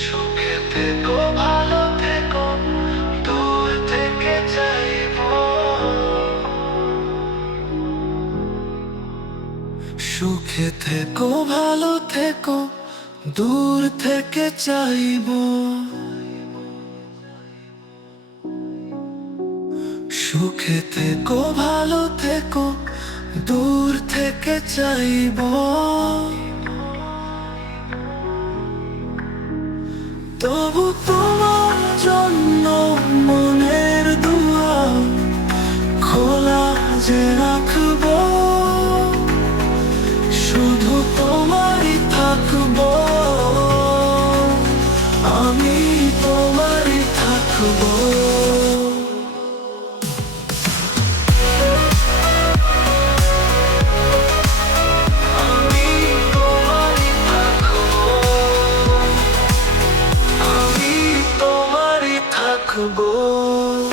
সুখে থেকো ভালো থেকো দূর থেকে চাইব। সুখে থেকো ভালো থেকো দূর থেকে চাইব। সুখে থেকো ভালো থেকো দূর থেকে চাইব। তবু তোমার জন্য মনের দুয়া খোলা যে রাখব শুধু তোমারই থাকব। আমি তোমারই থাকব। unstoppable